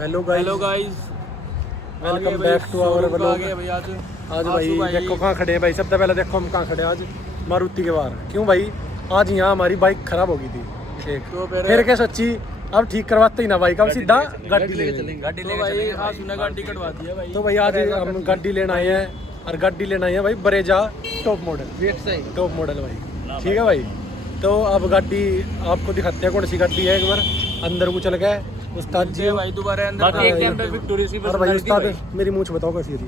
Hello guys, welcome back to our vlog. आज भाई देखो कहाँ खड़े हैं भाई। सबसे पहले देखो हम कहाँ खड़े हैं आज, मारुति के बाहर। क्यों भाई, आज यहाँ हमारी बाइक खराब हो गई थी एक, तो फिर क्या सोची अब ठीक करवाते ही ना बाइक, अब सीधा गाड़ी ले चलेंगे। तो भाई आज हम गाड़ी लेने आए हैं, और गाड़ी लेना है भाई ब्रेजा टॉप मॉडल भाई। ठीक है भाई, तो अब गाड़ी आपको दिखाते हैं कौन सी गाड़ी है। एक बार अंदर को चल गए उस्ताद जी भाई, दोबारा अंदर विक्टोरिया सी बस। भाई उस्ताद मेरी मूंछ बताओ कैसी है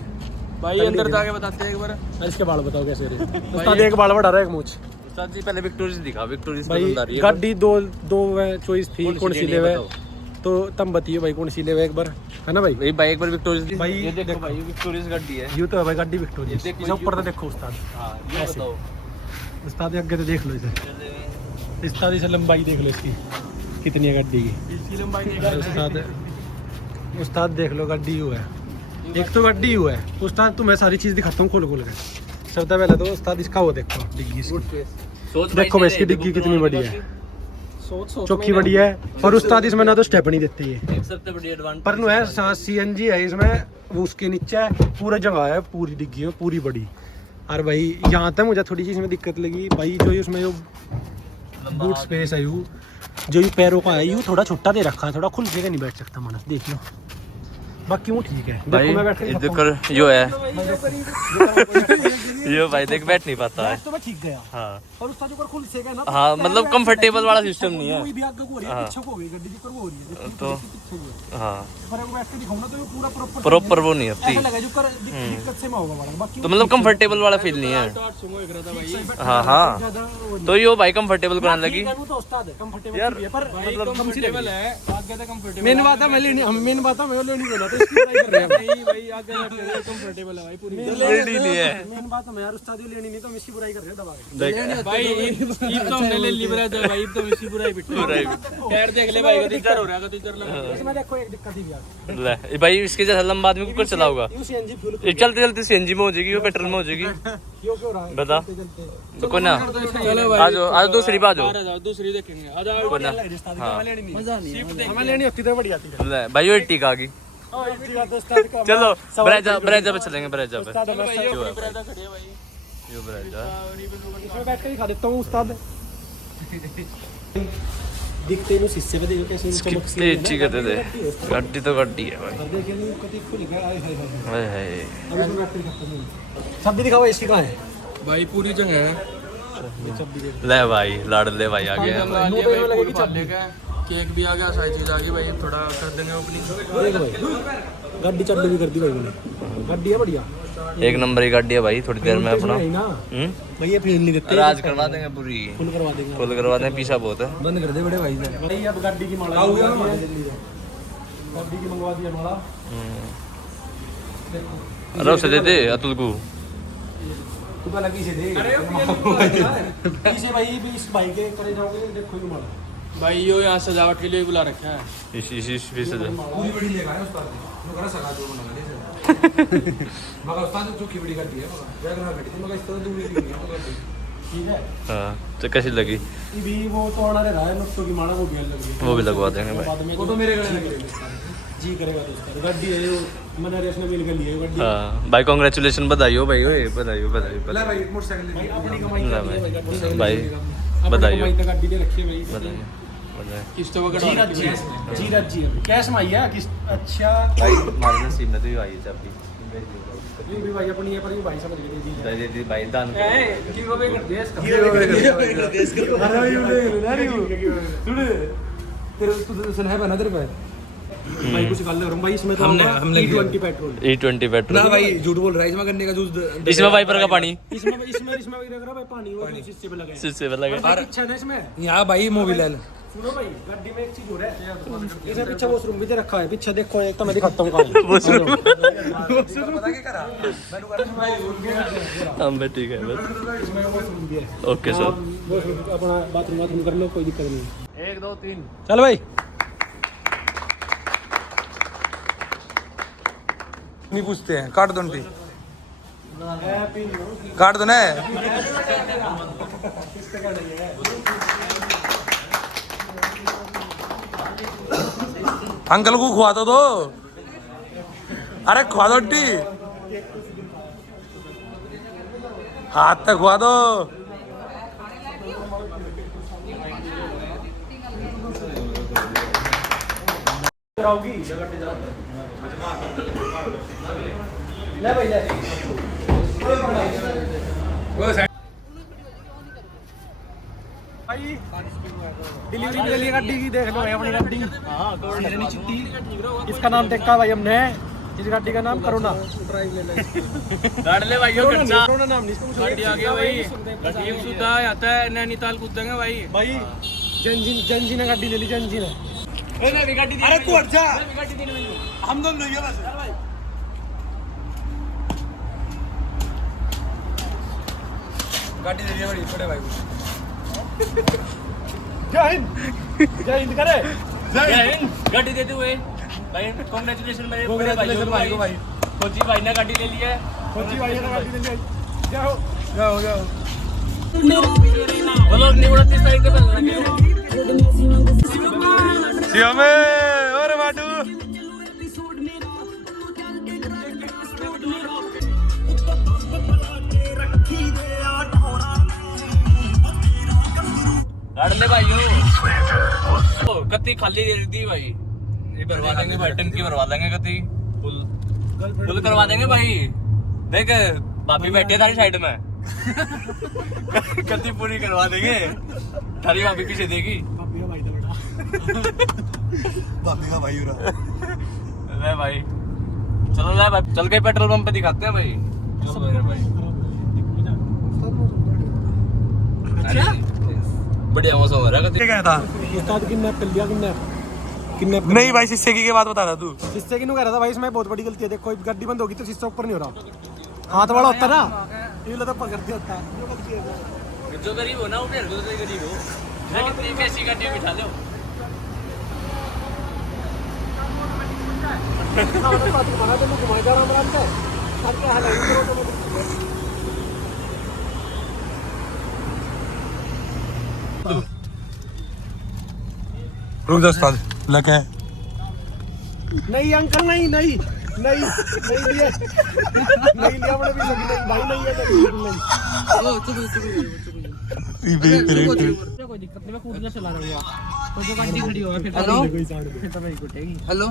भाई, अंदर जाके बताते हैं एक बार। इसके बाल बताओ कैसे है उस्ताद, एक बाल बढ़ा रहा है एक मूंछ। उस्ताद जी पहले विक्टोरिया दिखा, विक्टोरिया भाई गाड़ी दो चॉइस थी, कौन सी लेवे तो तुम बताइए भाई कौन सी लेवे एक बार, है ना भाई। भाई एक बार विक्टोरिया भाई ये देखो भाई, विक्टोरिया गाड़ी है। यूं तो है भाई गाड़ी विक्टोरिया, इसे ऊपर तो देखो उस्ताद। हां ये बताओ उस्ताद आगे तो देख लो इसे, उस्ताद इसे लंबाई देख लो इसकी कितनी है गाड़ी की, इसकी लंबाई उस्ताद उस्ताद देख लो गाड़ी हुआ है, एक तो गाड़ी हुआ है उस्ताद। तुम्हें सारी चीज़ दिखाता हूँ खोल के। सबसे पहले तो उस्ताद इसका वो देखो डिग्गी, देखो भाई इसकी डिग्गी कितनी बड़ी है, चौकी बड़ी है। और उस्ताद इसमें ना तो स्टेप नहीं देते ये, सबसे बड़ी एडवांटेज पर नो है CNG है इसमें, वो उसके नीचे है पूरा जगह है, पूरी डिग्गी है पूरी बड़ी। और भाई यहाँ तक मुझे थोड़ी सी इसमें दिक्कत लगी भाई, जो उसमें जो बूट स्पेस है यू, जो ये पैरों का है यू थोड़ा छोटा दे रखा है, थोड़ा खुल के नहीं बैठ सकता मानस, देख लो। बाकी वो ठीक है, देखो मैं बैठ कर जो है यो भाई देख बैठ नहीं पाता है तो मैं ठीक गया। हाँ और उसका जो खुल से ना, हाँ मतलब कंफर्टेबल वाला सिस्टम नहीं है। कोई भी आगे को हो रही है, पीछे को हो गई गाड़ी की, कर वो हो रही है तो हाँ पर वो बैठ के दिखाऊंगा तो ये पूरा प्रॉपर वो नहीं होती, ऐसा लगा जो कर दिक्कत से में होगा बड़ा। बाकी तो मतलब कंफर्टेबल वाला फील नहीं है। हाँ हाँ तो यो भाई कंफर्टेबल कराने लगी तो उस्ताद कंफर्टेबल यार, है, पर मतलब कंफर्टेबल है आगे तक कंफर्टेबल। मेन बात है मैं लेनी, हम मेन बात है मैं लेनी बोला तो इसकी ट्राई कर रहे हैं भाई आगे कंफर्टेबल है भाई पूरी लेनी नहीं है। मेन बात है मैं यार उस्ताद ही लेनी नहीं तो हम इसकी बुराई कर रहे हैं दबा के भाई ये तो हमने ले ली बरा भाई, तो इसकी बुराई पिट पैर देख ले भाई, इधर हो रहा है तो इधर लगा। इसमें देखो एक दिक्कत ही यार ले भाई इसके जैसा लंबा आदमी को चलाऊंगा, CNG फ्यूल चलते चलते CNG में हो जाएगी, वो पेट्रोल में हो जाएगी। क्यों क्यों रहा है बता तो कोई ना, आज दूसरी बात हो, दूसरी देखेंगे आ जाओ कोई ना। मजा नहीं हमें लेनी होती तो बढ़िया थी। ले भाई वो टिक आ गई, चलो ब्रेजा पे चलेंगे, ब्रेजा पे यो ब्रेजा इसमें बैठ कर दिखा देता हूँ उस्ताद। दिखते ही शीशे पे देखो कैसे चमक सी कितनी अच्छी करते थे, गाड़ी तो गाड़ी है भाई। और देखिए नहीं कति खुल गया, हाय हाय हाय हाय हाय अब इसमें बैठ कर दिखाता हूँ। सब भी दिखाओ इसकी कहाँ है भाई, पूरी जगह है। ले भाई लाड़ ले भाई आ गया, केक भी आ गया, सारी चीज आ गई भाई, थोड़ा कर देंगे ओपनिंग। गाड़ी चालू भी कर दी भाई मैंने, गाड़ी है बढ़िया, एक नंबर की गाड़ी है भाई। थोड़ी देर में अपना भाई ये फील नहीं देते, राज करवा देंगे पूरी, फुल करवा देंगे, फुल करवा देंगे, पीछा बहुत है। बंद कर दे बड़े भाई ने भाई। अब गाड़ी की माला हो गया, गाड़ी की मंगवा दिया माला। अरे उसे दे दे अतुल को, तू पहले पीछे दे पीछे भाई भी इस भाई के करे जाओगे, देखो ये माला भाई यो यहाँ सजावट के लिए बुला रखा है। इस से पूरी बड़ी लेगा है उस्ताद ने, करा सका जो बना ले मगर उस्ताद जो की बड़ी गाड़ी है मगर जगह बैठी थी, मगर इस तरह दूर नहीं है ठीक है। हाँ तो कैसी लगी ये भी वो तो आना रहा है नोटों की माला, वो भी लग गई, वो भी लगवा देंगे भाई, वो तो मेरे जी करेगा दोस्त। गाड़ी है यो मैंने रेस में मिल गई है गाड़ी। हाँ भाई कांग्रेचुलेशन, बधाई हो भाई, ओए बधाई हो बधाई हो ले भाई मोटरसाइकिल भाई अपनी कमाई भाई, बधाई हो गाड़ी दे रखी है भाई, बधाई बधाई। किस्त वगैरह जी कैश में आई है किस्त। अच्छा भाई हमारे नसीब में तो ये आई है चाबी, ये भी भाई अपनी है, पर ये भाई समझ गए जी दे दे भाई दान गिव अवे कर दे इसका, गिव अवे कर दे इसका। अरे सुन तेरे तो सुन है बना तेरे पे भाई, कुछ गाल लग रहा भाई इसमें तो हमने E20 पेट्रोल, E20 पेट्रोल ना भाई झूठ बोल रहा है, इसमें गन्ने का जूस, इसमें वाइपर का पानी, इसमें भी लग रहा भाई पानी, वो शीशे पे लगा है, शीशे पे लगा। और अच्छा ना इसमें यहाँ भाई मोबिल है। सुनो भाई गाड़ी में एक चीज हो रहा है, इसमें पीछे वॉशरूम भी दे रखा है, पीछे देखो एक तो मैं दिखाता हूँ कहाँ है वॉशरूम, पता क्या करा मैंने हम ठीक है बस, इसमें वॉशरूम भी है। ओके सर, अपना बाथरूम कर लो, कोई दिक्कत नहीं। 1 2 3 चल भाई नहीं पूछते हैं, काट दो टी काट दो ना। अंकल को खुआ दो। अरे खुआ दो टी, हाथ तक खुआ दो। ले भाई ले। भाई डिलीवरी मिली गड्डी की, देख लो भाई अपनी गड्डी। शीरनी चिट्टी, इसका नाम देखा भाई हमने, इस गाड़ी का नाम करुणा। डाल ले भाई करुणा नाम नहीं, इसको गाड़ी आ गया भाई। गाड़ी सुधा आता है, नैनीताल कूदेंगे भाई। भाई जंजी ने गाड़ी ले ली, जंजी ने। अरे तू हट जा, हम दोनों नहीं है बस। गाड़ी दे दिया बड़ी छोटे भाई को। जय हिंद, जय हिंद करे। जय हिंद। गाड़ी देते हुए भाई कांग्रेचुलेशन मेरे बड़े भाई को भाई। फौजी भाई ने गाड़ी ले ली है। फौजी भाई ने गाड़ी ले ली। जाओ जाओ जाओ। बोलो 29 तारीख को सियामे और माडू। ले भाइयों, कत्ती खाली दे दी भाई। ये भरवा देंगे भाई, टंकी भरवा देंगे, कत्ती फुल करवा देंगे भाई। देख भाभी बैठी है तारी साइड में। कत्ती पूरी करवा देंगे। थारी भाभी पीछे देगी। भाभी का भाई था बेटा। भाभी का भाई उरा। ले भाई चलो, ले भाई चल के पेट्रोल पंप पे दिखाते हैं भाई। चलो भाई बढ़िया मौसम हो रहा है। क्या था उस्ताद किडनैप कर लिया, किडनैप नहीं भाई, शीशे की बात बता रहा तू। शीशे की नु कह रहा था भाई, इसमें बहुत बड़ी गलती है। देखो गाड़ी बंद होगी तो शीशा ऊपर नहीं हो रहा, हाथ वाला होता ना, ये तो पकड़ दिया होता। जो गलती है जो गरीब हो ना, वो मेरे को तो गरीब हो। कितनी कैसी गाड़ी बिठा लो। तुम्हारा तो घुमाई जा रहा हूं आराम से। क्या हाल है? रुक जा उस्ताद, लगे नहीं अंकल, नहीं नहीं नहीं नहीं लिया, नहीं लिया मैंने भी नहीं भाई, नहीं है नहीं। कोई दिक्कत नहीं, मैं कूदना चला रहा हूँ। तो जो गाड़ी खड़ी होगा फिर हेलो? फिर तो मेरी कुटेगी। हेलो,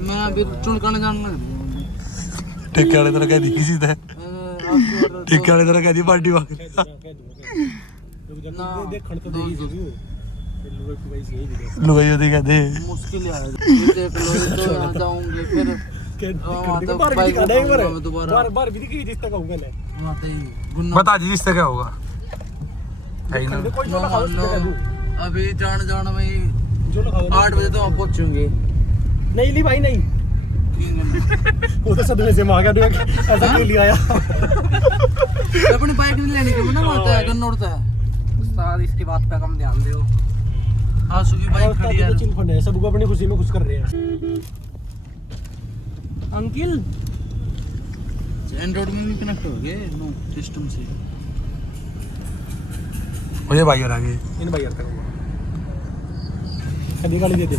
मैं अभी चुनकाने जाऊंगा। ठेके वाले तरह कह दी किसी तरह, ठेके वाले तरह कह दी पार्टी वाले। देख खड़ तो देगी जरूर। लुगाई होती कहते मुश्किल है, देख लो तो यहाँ जाऊंगे फिर बार भी दिखी जिस तक कहूंगा मैं। बता जी जिससे क्या होगा। है ही ना। अभी जान में जो लगाओ 8 बजे तो आप पहुंचेंगे। नहीं ली भाई, नहीं वो तो सदमे से मांगा दो, ऐसा क्यों लिया आया। अपनी बाइक नहीं लेने के ना होता है, गन उड़ता है। उस्ताद इसकी बात पे कम ध्यान दो। हाँ सुखी बाइक खड़ी है, चिल फंड है, सबको अपनी खुशी में खुश कर रहे हैं। अंकिल एंड्रॉइड में भी कनेक्ट हो गए नो सिस्टम से। मुझे भाई और आगे इन भाई यार करूंगा, कभी गाली दे दे।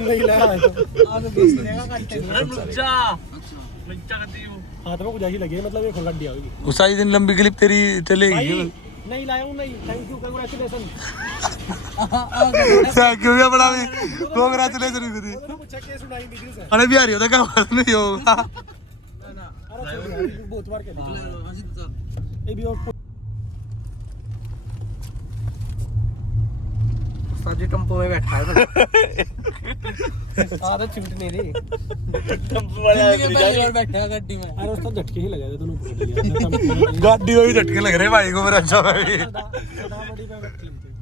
नहीं लगा है तो आगे बेच देगा लुच्चा हाथ में कुछ ऐसी लगी, मतलब एक गाड़ी आएगी। उस सारी दिन लंबी क्लिप तेरी चलेगी। नहीं लाया हूं, नहीं, थैंक यू, कांग्रेचुलेशन। क्यों भी बड़ा भी कांग्रेचुलेशन भी दी। पूछा के सुनाई दी से। अरे बिहारी होता क्या बात नहीं होगा। अरे बहुत बार कह दी ये भी। और साजी टेंपो में बैठा है। आधा चिमट नहीं रही। टेंपो वाला और बैठा है गाड़ी में। अरे उसका झटके ही लगा दे दोनों। गाड़ी में भी झटके लग रहे भाई को, मेरा अच्छा भाई।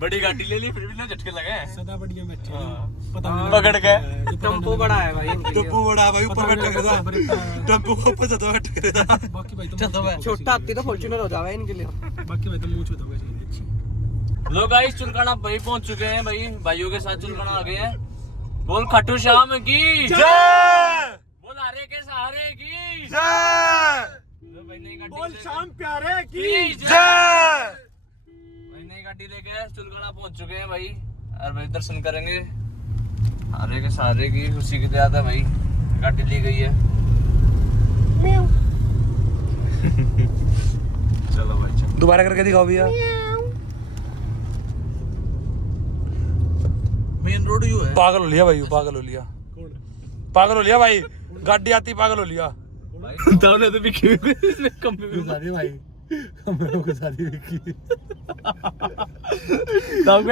बड़ी गाड़ी ले ली फिर भी ना झटके लगे। सदा बढ़िया बैठे पता पकड़ के। टेंपो बड़ा है भाई, टप्पू बड़ा भाई, ऊपर बैठ कर था टप्पू ऊपर जाता बैठ कर था। बाकी भाई तो छोटा हाथी तो फॉर्च्यूनर हो जावे इनके लिए। बाकी भाई तो मुंह छूता होगा जी। लो गाइस चुनकाना भाई पहुंच चुके हैं भाई, भाइयों के साथ चुनकाना आ गए हैं। बोल खाटू श्याम की जय, बोल आरे के सहारे की जय, लो भाई नई गाड़ी बोल शाम प्यारे की जय। जय। भाई नई गाड़ी लेके चुनकाना पहुंच चुके हैं भाई। और भाई दर्शन करेंगे। सारे के सारे की खुशी की बात है भाई, गाड़ी ली गई है। चलो भाई चलो। दोबारा करके दिखाओ भैया। मेन रोड यू है। पागल हो लिया भाई, पागल हो लिया, पागल हो लिया भाई। गाड़ी आती पागल हो लिया दाऊने तो बिकी इसमें कम में भाई। हमने को शादी देखी दाऊ को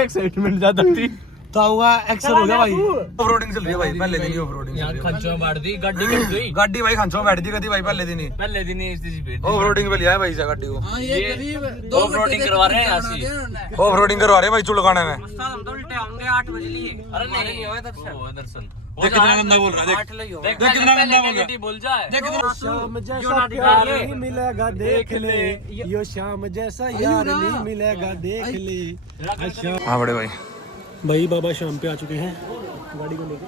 एक्साइटमेंट ज्यादा थी। ताऊगा एक्शन हो गया भाई। ऑफ रोडिंग चल रही है भाई, पहले दिन ही ऑफ रोडिंग। यार खंचो बैठ दी गाड़ी कट गई। गाड़ी भाई खांचो बैठ दी कदी भाई पहले दिन ही। पहले दिन ही इस पे ऑफ रोडिंग पे लिया है भाई इस गाड़ी को। हाँ ये करीब ऑफ रोडिंग करवा रहे हैं यहाँ से। ऑफ रोडिंग करवा रहे हैं भाई चुड़काने में। हम तो उल्टे होंगे 8 बजे लिए। अरे नहीं हुआ दर्शन। देख कितना गंदा बोल रहा है, देख देख देख कितना गंदा बोल रहा है। बोल जाए। देख कितना शाम जैसा प्यार नहीं मिलेगा देख ले, यो शाम जैसा यार नहीं मिलेगा देख ले। अच्छा हाँ बड़े भाई। भाई बाबा शाम पे आ चुके हैं गाड़ी को लेके।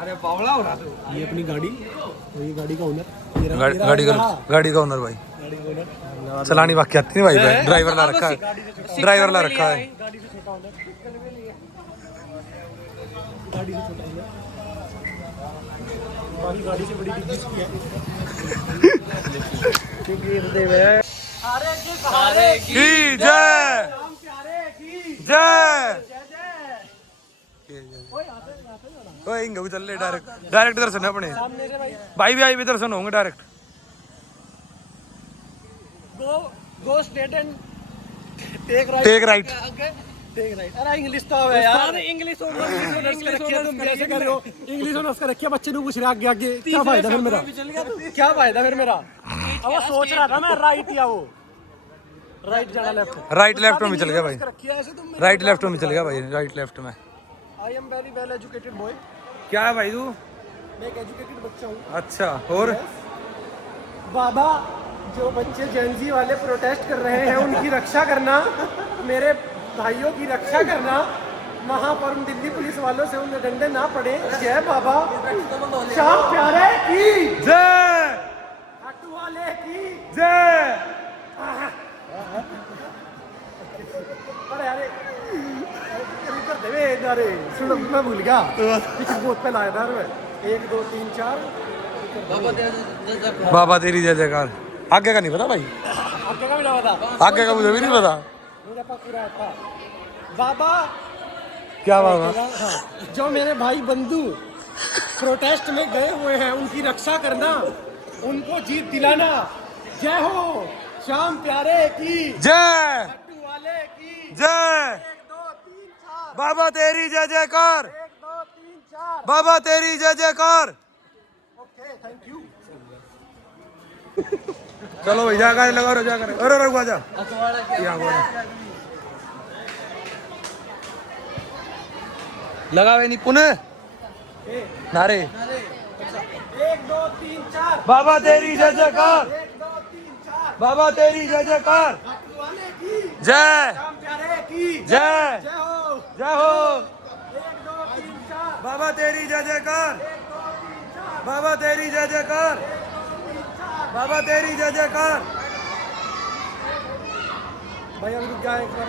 अरे बावला हो रहा तो। ये अपनी गाड़ी और ये गाड़ी का ओनर। गाड़ी का ओनर भाई। चलानी बाकी आती नहीं भाई, ड्राइवर ला रखा है, ड्राइवर ला रखा है। गाड़ी से छोटा ओनर, गाड़ी से छोटा ओनर, बाकी गाड़ी से बड़ी डिग्गी इसकी है। सारे की जय जय। ओए इंगे भी चल ले, डायरेक्ट दर्शन है अपने भाई भी आई भी दर्शन होंगे direct. Go straight and take right take right. अरे इंग्लिश तो है यार, इंग्लिश ऑनर्स का रखिए तुम, कैसे कर रहे हो? इंग्लिश ऑनर्स का रखिए, बच्चे ने पूछ रहा आगे आगे क्या फायदा फिर मेरा, क्या फायदा फिर मेरा? अब वो सोच रहा था मैं राइट या वो राइट जाना लेफ्ट, राइट लेफ्ट में चल गया भाई, रखिए ऐसे तुम। राइट लेफ्ट में चल गया भाई, राइट लेफ्ट में। I am very well educated boy. क्या है भाई तू? मैं एक एजुकेटेड बच्चा हूँ। अच्छा और बाबा जो बच्चे जेनजी वाले प्रोटेस्ट कर रहे हैं उनकी रक्षा करना, मेरे भाइयों की रक्षा करना, महापौर दिल्ली पुलिस वालों से उन्हें डंडे ना पड़े। जय बाबा श्याम प्यारे की जय, खाटू वाले की जय। अरे अरे कर देवे अरे सुनो मैं भूल गया पीछे बोत पे लाया था मैं 1 2 3 4। बाबा तेरी जय जयकार। आगे का नहीं पता भाई, आगे का भी ना पता, आगे का मुझे भी नहीं पता। मेरा पूरा था बाबा। क्या बाबा? हाँ, जो मेरे भाई बंधु प्रोटेस्ट में गए हुए हैं उनकी रक्षा करना, उनको जीत दिलाना। जय हो श्याम प्यारे की जय, खाटू वाले की जय। 1 2 3 4 बाबा तेरी जय जयकार, 1 2 3 4। बाबा तेरी जय जयकार। Okay thank you. चलो भाई जाकर लगा रो जाकर। अरे रघुआ जा यहाँ बोला लगा नहीं पुनः नारे। 1 2 3 4 बाबा तेरी जय जयकार, 1 2 3 4। बाबा तेरी जय जयकार। खाटू वाले की जय, श्याम प्यारे की जय, जय हो। जय हो। 1 2 3 4 बाबा तेरी जय जयकार, 1 2 3 4 बाबा तेरी जय जयकार, 1 2 3 4। बाबा तेरी जय जयकार। भाई हम रुक जाए एक बार।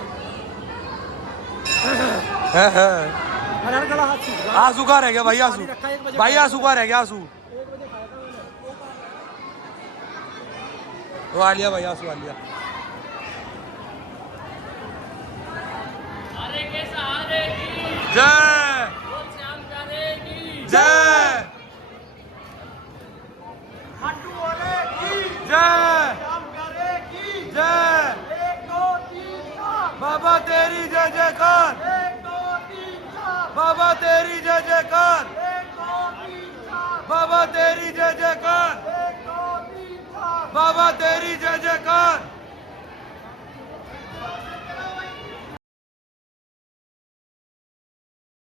हर गला हाथ सीख रहा। आंसू का रह गया भाई, आंसू भाई, आंसू का रह गया, आंसू। 1 बजे खाया था मैंने। वो आ लिया भाई, आंसू आ लिया। जय जय, खाटू वाले की जय श्याम प्यारे की जय। 1 2 3 4 बाबा तेरी जय जयकार, 1 2 3 4 बाबा तेरी जय जयकार, 1 2 3 4 बाबा तेरी जय जयकार, 1 2 3 4 बाबा तेरी जय जयकार।